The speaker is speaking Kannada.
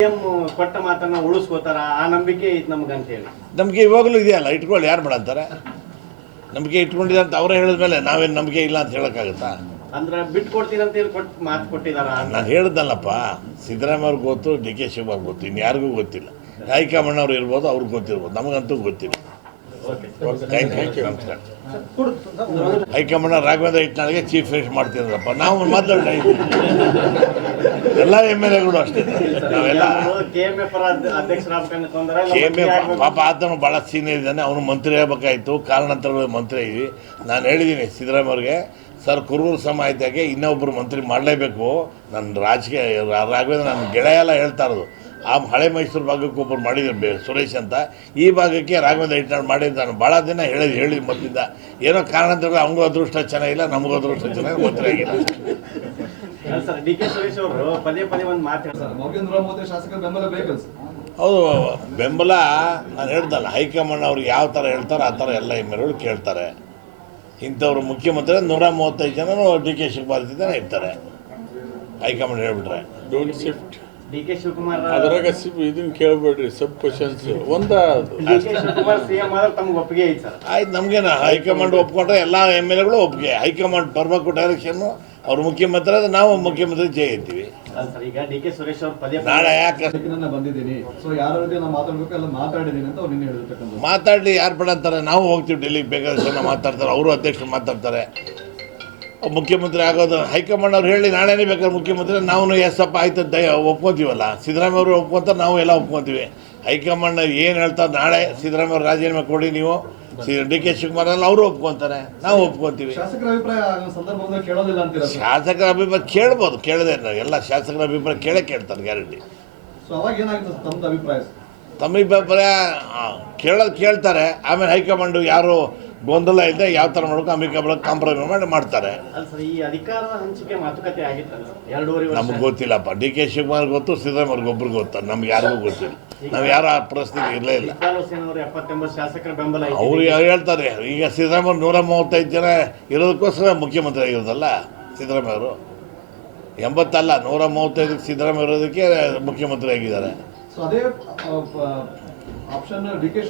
ಸಿಎಂ ಕೊಟ್ಟ ಮಾತನ್ನ ಉಳಿಸ್ಕೋತಾರ ಆ ನಂಬಿಕೆ ಐತೆ ನಮ್ಗೆ ಅಂತ ಹೇಳಿ. ನಮಗೆ ಇವಾಗಲೂ ಇದೆಯಲ್ಲ, ಇಟ್ಕೊಳ್ಳಿ, ಯಾರು ಬೇಡ ಅಂತಾರೆ. ನಂಬಿಕೆ ಇಟ್ಕೊಂಡಿದ್ದಾರೆ ಅಂತ ಅವರೇ ಹೇಳಿದ್ಮೇಲೆ ನಾವೇನು ನಂಬಿಕೆ ಇಲ್ಲ ಅಂತ ಹೇಳೋಕ್ಕಾಗುತ್ತಾ? ಅಂದ್ರೆ ಬಿಟ್ಟು ಕೊಡ್ತೀನಿ ಅಂತ ಹೇಳಿ ಮಾತು ಕೊಟ್ಟಿದಾರ. ನಾನು ಹೇಳಿದ್ನಲ್ಲಪ್ಪ, ಸಿದ್ದರಾಮಯ್ಯ ಅವ್ರಿಗೆ ಗೊತ್ತು, ಡಿ ಕೆ ಶಿವಕುಮಾರ್ ಗೊತ್ತು, ಇನ್ನು ಯಾರಿಗೂ ಗೊತ್ತಿಲ್ಲ. ಹೈಕಮಾಂಡ್ ಅವ್ರು ಇರ್ಬೋದು, ಅವ್ರಿಗೆ ಗೊತ್ತಿರ್ಬೋದು, ನಮಗಂತೂ ಗೊತ್ತಿಲ್ಲ. ಥ್ಯಾಂಕ್ ಯು, ನಮಸ್ಕಾರ. ಹೈಕಮಾಂಡ್ ರಾಘವೇಂದ್ರ ಹಿಟ್ನಾಳಿಗೆ ಚೀಫ್ ಮಿನಿಸ್ಟರ್ ಮಾಡ್ತಿದ್ರಪ್ಪ, ನಾವು ಮೊದಲು ಎಲ್ಲ MLAಗಳು ಅಷ್ಟೇ. ನಾವೆಲ್ಲ KMF ಅಧ್ಯಕ್ಷರಾಗಬೇಕಂತಂದ್ರೆ ಪಾಪ ಆತನು ಭಾಳ ಸೀನಿಯರ್ ಇದ್ದಾನೆ, ಅವನು ಮಂತ್ರಿ ಆಗಬೇಕಾಯ್ತು, ಕಾರಣಾಂತರಗಳು ಮಂತ್ರಿ ಇದ್ವಿ. ನಾನು ಹೇಳಿದ್ದೀನಿ ಸಿದ್ದರಾಮಯ್ಯ ಅವ್ರಿಗೆ, ಸರ್ ಕುರುಬರ ಸಮಾಜದಾಗೆ ಇನ್ನೊಬ್ಬರು ಮಂತ್ರಿ ಮಾಡಲೇಬೇಕು. ನನ್ನ ರಾಜಕೀಯ ರಾಘವೇಂದ್ರ ನನ್ನ ಗೆಳೆಯ ಎಲ್ಲ ಹೇಳ್ತಾ ಇರೋದು, ಆ ಹಳೆ ಮೈಸೂರು ಭಾಗಕ್ಕೆ ಒಬ್ಬರು ಮಾಡಿದ್ರು ಸುರೇಶ್ ಅಂತ, ಈ ಭಾಗಕ್ಕೆ ರಾಘವೇಂದ್ರ ಹಿಟ್ನಾಳ್ ಮಾಡಿದ್ದು. ನಾನು ಭಾಳ ದಿನ ಹೇಳಿದ ಮೊದಲಿಂದ, ಏನೋ ಕಾರಣಾಂತರಗಳು ಅವನಿಗೂ ಅದೃಷ್ಟ ಚೆನ್ನಾಗಿಲ್ಲ, ನಮಗೂ ಅದೃಷ್ಟ ಚೆನ್ನಾಗಿ ಮಂತ್ರಿ ಆಗಿಲ್ಲ. ಸರ್, ಡಿ ಕೆ ಸುರೇಶ್ ಅವರು ಪದೇ ಒಂದು ಮಾತು ಹೌದು, ಬೆಂಬಲ ನಾನು ಹೇಳ್ದಲ್ಲ, ಹೈಕಮಾಂಡ್ ಅವ್ರಿಗೆ ಯಾವ ಥರ ಹೇಳ್ತಾರೆ ಆ ಥರ ಎಲ್ಲ MLAಗಳು ಕೇಳ್ತಾರೆ. ಇಂಥವ್ರು ಮುಖ್ಯಮಂತ್ರಿ 135 ಜನ ಡಿ ಕೆ ಶಿವಕುಮಾರ್ ಜೊತೆ ಇರ್ತಾರೆ. ಹೈಕಮಾಂಡ್ ಹೇಳ್ಬಿಟ್ರೆ don't shift D K Shivakumar ಅದ್ರಾಗ ಇದನ್ನ ಕೇಳಬೇಡ್ರಿ, sub questions D K Shivakumar CM ಆದ್ರೆ ತಮ್ಗೆ ಒಪ್ಪಿಗೆ ಐತೆ ಸರ್? ಆಯ್ತು, ನಮಗೇನು ಹೈಕಮಾಂಡ್ ಒಪ್ಕೊಂಡ್ರೆ ಎಲ್ಲ MLAಗಳು ಒಪ್ಪಿಗೆ. ಹೈಕಮಾಂಡ್ ಬರ್ಬೇಕು ಡೈರೆಕ್ಷನ್ನು, ಅವ್ರು ಮುಖ್ಯಮಂತ್ರಿ ಆದರೆ ನಾವು ಮುಖ್ಯಮಂತ್ರಿ ಜೈ ಅಂತೀವಿ. ಈಗ ಡಿ ಕೆ ಸುರೇಶ್ ಅವರು ಪದೇ ನಾಳೆ ಯಾಕೆ ಬಂದಿದ್ದೀನಿ, ಸೊ ಯಾರ ಜೊತೆ ನಾನು ಮಾತಾಡಬೇಕು ಎಲ್ಲ ಮಾತಾಡಿದ್ದೀನಿ ಅಂತ ಅವ್ರು ನಿನ್ನೆ ಹೇಳಿರ್ತಕ್ಕಂಥ. ಮಾತಾಡಲಿ, ಯಾರು ಬೇಡ ಅಂತಾರೆ? ನಾವು ಹೋಗ್ತೀವಿ ಡೆಲ್ಲಿಗೆ, ಬೇಕಾದಷ್ಟು ಜನ ಮಾತಾಡ್ತಾರೆ, ಅವರು ಅಧ್ಯಕ್ಷರು ಮಾತಾಡ್ತಾರೆ. ಮುಖ್ಯಮಂತ್ರಿ ಆಗೋದು ಹೈಕಮಾಂಡ್ ಅವ್ರು ಹೇಳಿ ನಾಳೆನೇ ಬೇಕಾದ್ರೆ ಮುಖ್ಯಮಂತ್ರಿ, ನಾವು ಎಸ್ಸಪ್ಪ ಆಯ್ತು ಒಪ್ಕೊತೀವಲ್ಲ. ಸಿದ್ದರಾಮಯ್ಯ ಅವರು ಒಪ್ಕೊಂತಾರೆ, ನಾವು ಎಲ್ಲ ಒಪ್ಕೊತೀವಿ. ಹೈಕಮಾಂಡ್ ಏನು ಹೇಳ್ತಾರೆ, ನಾಳೆ ಸಿದ್ದರಾಮಯ್ಯ ಅವ್ರು ರಾಜೀನಾಮೆ ಕೊಡಿ ನೀವು, ಡಿ ಕೆ ಶಿವಕುಮಾರ್ ಎಲ್ಲ ಅವರು ಒಪ್ಕೊಂತಾರೆ, ನಾವು ಒಪ್ಕೊತೀವಿ. ಶಾಸಕರ ಅಭಿಪ್ರಾಯ ಸಂದರ್ಭದಲ್ಲಿ ಕೇಳೋದಿಲ್ಲ ಅಂತೀರಾ? ಶಾಸಕರ ಅಭಿಪ್ರಾಯ ಕೇಳ್ಬೋದು, ಕೇಳದೆ ಎಲ್ಲ ಶಾಸಕರ ಅಭಿಪ್ರಾಯ ಕೇಳ್ತಾರೆ ಗ್ಯಾರಂಟಿ. ಸೊ ಅವಾಗ ಏನಾಗುತ್ತೆ ತಮ್ಮದು ಅಭಿಪ್ರಾಯ? ತಮ್ಮ ಅಭಿಪ್ರಾಯ ಕೇಳ್ತಾರೆ, ಆಮೇಲೆ ಹೈಕಮಾಂಡು ಯಾರು ಗೊಂದಲ ಇಲ್ಲದೆ ಯಾವ ಥರ ಮಾಡೋಕೆ ಹೈಕಮಾಂಡ್ ಕಾಂಪ್ರಮೈಸ್ ಮಾಡ್ತಾರೆ. ಈ ಅಧಿಕಾರದ ಹಂಚಿಕೆ ಮಾತುಕತೆ ಆಗಿತ್ತು 2.5 ವರ್ಷ. ನಮಗೆ ಗೊತ್ತಿಲ್ಲಪ್ಪ, ಡಿ ಕೆ ಶಿವಕುಮಾರ್ ಗೊತ್ತು, ಸಿದ್ದರಾಮಯ್ಯ ಒಬ್ರಿಗೆ ಗೊತ್ತು, ನಮ್ಗೆ ಯಾರಿಗೂ ಗೊತ್ತಿಲ್ಲ. ನಾವು ಯಾರು ಆ ಪರಿಸ್ಥಿತಿ ಇರಲೇ ಇಲ್ಲ. 79 ಶಾಸಕರ ಬೆಂಬಲ ಅವ್ರು ಹೇಳ್ತಾರೆ. ಈಗ ಸಿದ್ದರಾಮಯ್ಯ 135 ಜನ ಇರೋದಕ್ಕೋಸ್ಕರ ಮುಖ್ಯಮಂತ್ರಿ ಆಗಿರೋದಲ್ಲ ಸಿದ್ದರಾಮಯ್ಯ ಅವರು. 80 ಅಲ್ಲ, 135 ಸಿದ್ದರಾಮಯ್ಯ ಇರೋದಕ್ಕೆ ಮುಖ್ಯಮಂತ್ರಿ ಆಗಿದ್ದಾರೆ. ಸೊ ಅದೇ ಆಪ್ಷನ್ ಡಿ ಕೆ